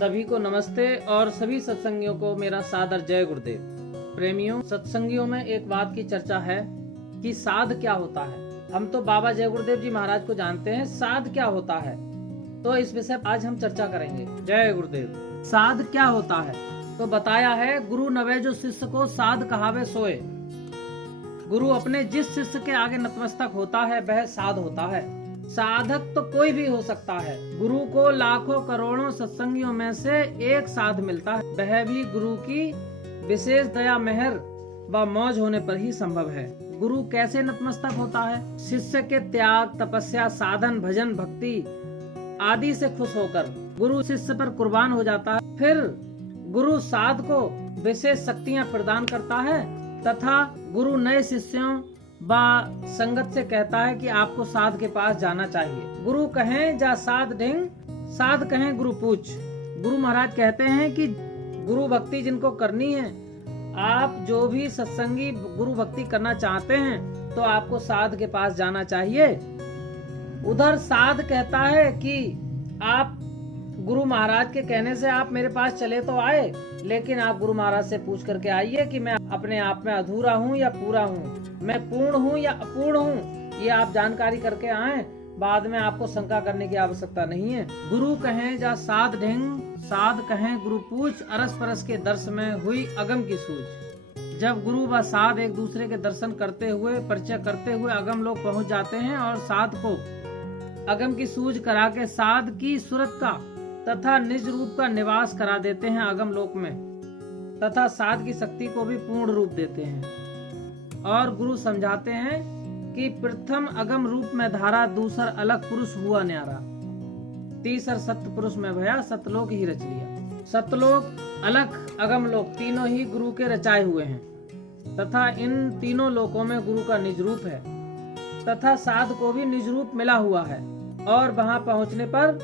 सभी को नमस्ते और सभी सत्संगियों को मेरा सादर जय गुरुदेव। प्रेमियों, सत्संगियों में एक बात की चर्चा है कि साध क्या होता है। हम तो बाबा जय गुरुदेव जी महाराज को जानते हैं, साध क्या होता है, तो इस विषय पर आज हम चर्चा करेंगे। जय गुरुदेव। साध क्या होता है तो बताया है, गुरु नवे जो शिष्य को साध कहावे सोए। गुरु अपने जिस शिष्य के आगे नतमस्तक होता है वह साध होता है। साधक तो कोई भी हो सकता है। गुरु को लाखों करोड़ों सत्संगियों में से एक साध मिलता है, वह भी गुरु की विशेष दया मेहर व मौज होने पर ही संभव है। गुरु कैसे नतमस्तक होता है? शिष्य के त्याग, तपस्या, साधन, भजन, भक्ति आदि से खुश होकर गुरु शिष्य पर कुर्बान हो जाता है। फिर गुरु साध को विशेष शक्तियां प्रदान करता है तथा गुरु नए शिष्यों व संगत से कहता है कि आपको साध के पास जाना चाहिए। गुरु कहें जा साध ढिंग, साध कहें गुरु पूछ। गुरु महाराज कहते हैं कि गुरु भक्ति जिनको करनी है, आप जो भी सत्संगी गुरु भक्ति करना चाहते हैं तो आपको साध के पास जाना चाहिए। उधर साध कहता है कि आप गुरु महाराज के कहने से आप मेरे पास चले तो आए, लेकिन आप गुरु महाराज से पूछ करके आइए कि मैं अपने आप में अधूरा हूँ या पूरा हूँ, मैं पूर्ण हूँ या अपूर्ण हूँ, ये आप जानकारी करके आए। बाद में आपको शंका करने की आवश्यकता नहीं है। गुरु कहें जा साध ढिंग, साध कहें गुरु पूछ, अरस परस के दर्श में हुई अगम की सूझ। जब गुरु व साध एक दूसरे के दर्शन करते हुए, परिचय करते हुए अगम लोग पहुंच जाते हैं और साध को अगम की सूझ करा के साध की सूरत का तथा निज रूप का निवास करा देते हैं अगम लोक में, तथा साध की शक्ति को भी पूर्ण रूप देते हैं। और गुरु समझाते हैं कि प्रथम अगम रूप में धारा, दूसर अलग पुरुष हुआ न्यारा, तीसर सत्य पुरुष में भया, सतलोक ही रच लिया। सतलोक, अलग, अगम लोक तीनों ही गुरु के रचाए हुए हैं तथा इन तीनों लोकों में गुरु का निज रूप है तथा साध को भी निज रूप मिला हुआ है और वहां पहुंचने पर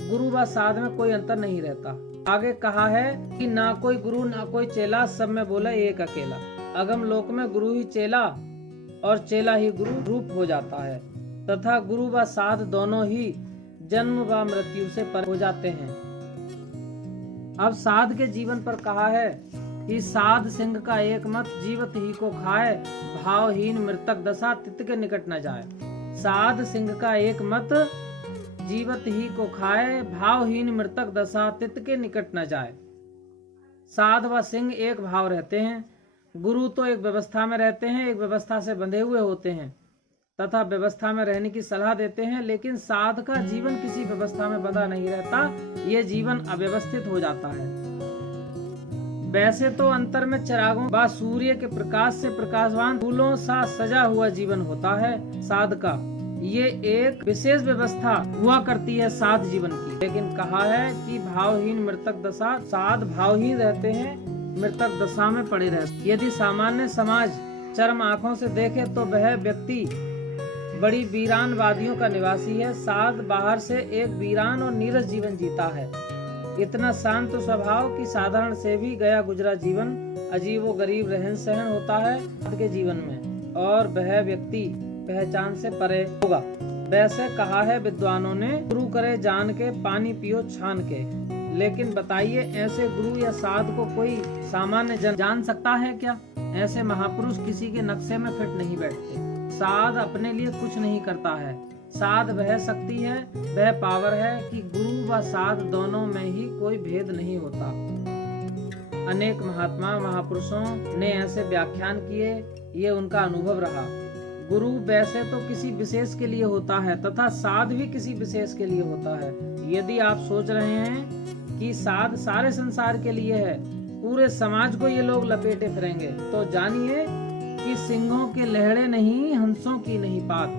गुरु व साध में कोई अंतर नहीं रहता। आगे कहा है कि ना कोई गुरु ना कोई चेला, सब में बोला एक अकेला। अगम लोक में गुरु ही चेला और चेला ही गुरु रूप हो जाता है तथा गुरु व साध दोनों ही जन्म व मृत्यु से पर हो जाते हैं। अब साध के जीवन पर कहा है कि साध सिंह का एक मत, जीवत ही को खाए, भावहीन मृतक दशा तित के निकट न जाए। साध सिंह का एक मत, जीवत ही को खाए, भावहीन मृतक दशा तित के निकट न जाए। साध व सिंह एक भाव रहते हैं। गुरु तो एक व्यवस्था में रहते हैं, एक व्यवस्था से बंधे हुए होते हैं तथा व्यवस्था में रहने की सलाह देते हैं, लेकिन साध का जीवन किसी व्यवस्था में बंधा नहीं रहता, ये जीवन अव्यवस्थित हो जाता है। वैसे तो अंतर में चिरागों व सूर्य के प्रकाश से प्रकाशवान फूलों सा सजा हुआ जीवन होता है साध का। ये एक विशेष व्यवस्था हुआ करती है साध जीवन की, लेकिन कहा है कि भावहीन मृतक दशा, साध भावहीन रहते हैं, मृतक दशा में पड़े रहते। यदि सामान्य समाज चरम आंखों से देखे तो वह व्यक्ति बड़ी वीरान वादियों का निवासी है। साध बाहर से एक वीरान और नीरस जीवन जीता है, इतना शांत स्वभाव कि साधारण से भी गया गुजरा जीवन अजीबो गरीब रहन सहन होता है साध के जीवन में, और वह व्यक्ति पहचान से परे होगा। वैसे कहा है विद्वानों ने, गुरु करे जान के, पानी पियो छान के। लेकिन बताइए, ऐसे गुरु या साध को कोई सामान्य जन जान सकता है क्या? ऐसे महापुरुष किसी के नक्शे में फिट नहीं बैठते। साध अपने लिए कुछ नहीं करता है। साध वह शक्ति है, वह पावर है कि गुरु व साध दोनों में ही कोई भेद नहीं होता। अनेक महात्मा महापुरुषों ने ऐसे व्याख्यान किए, ये उनका अनुभव रहा। गुरु वैसे तो किसी विशेष के लिए होता है तथा साध भी किसी विशेष के लिए होता है। यदि आप सोच रहे हैं कि साध सारे संसार के लिए है, पूरे समाज को ये लोग लपेटे फिरेंगे, तो जानिए कि सिंहों के लहड़े नहीं, हंसों की नहीं पात,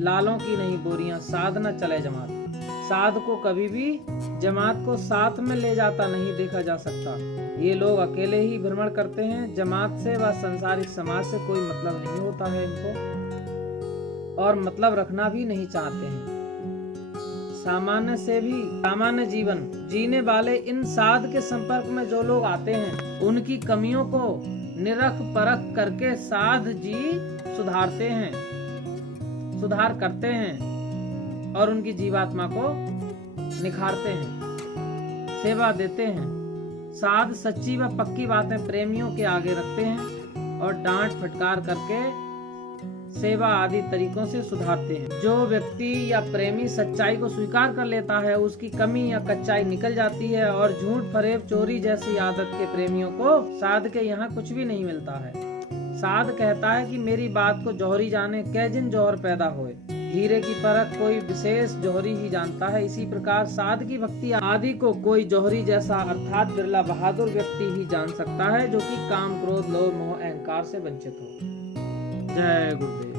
लालों की नहीं बोरियां, साध न चले जमात। साध को कभी भी जमात को साथ में ले जाता नहीं देखा जा सकता। ये लोग अकेले ही भ्रमण करते हैं। जमात से व संसारिक समाज से कोई मतलब नहीं होता है इनको, और मतलब रखना भी नहीं चाहते हैं। सामान्य से भी सामान्य जीवन जीने वाले इन साध के संपर्क में जो लोग आते हैं, उनकी कमियों को निरख परख करके साध जी सुधारते हैं, सुधार करते हैं और उनकी जीवात्मा को निखारते हैं। सेवा देते हैं। साध सच्ची व पक्की बातें प्रेमियों के आगे रखते हैं और डांट फटकार करके सेवा आदि तरीकों से सुधारते हैं। जो व्यक्ति या प्रेमी सच्चाई को स्वीकार कर लेता है, उसकी कमी या कच्चाई निकल जाती है और झूठ, फरेब, चोरी जैसी आदत के प्रेमियों को साध के यहाँ कुछ भी नहीं मिलता है। साध कहता है कि मेरी बात को जौहरी जाने, कै जिन जौहर पैदा होए। हीरे की परख कोई विशेष जौहरी ही जानता है। इसी प्रकार साध की भक्ति आदि को कोई जौहरी जैसा अर्थात बिरला बहादुर व्यक्ति ही जान सकता है, जो कि काम, क्रोध, लोभ, मोह, अहंकार से वंचित हो। जय गुरुदेव।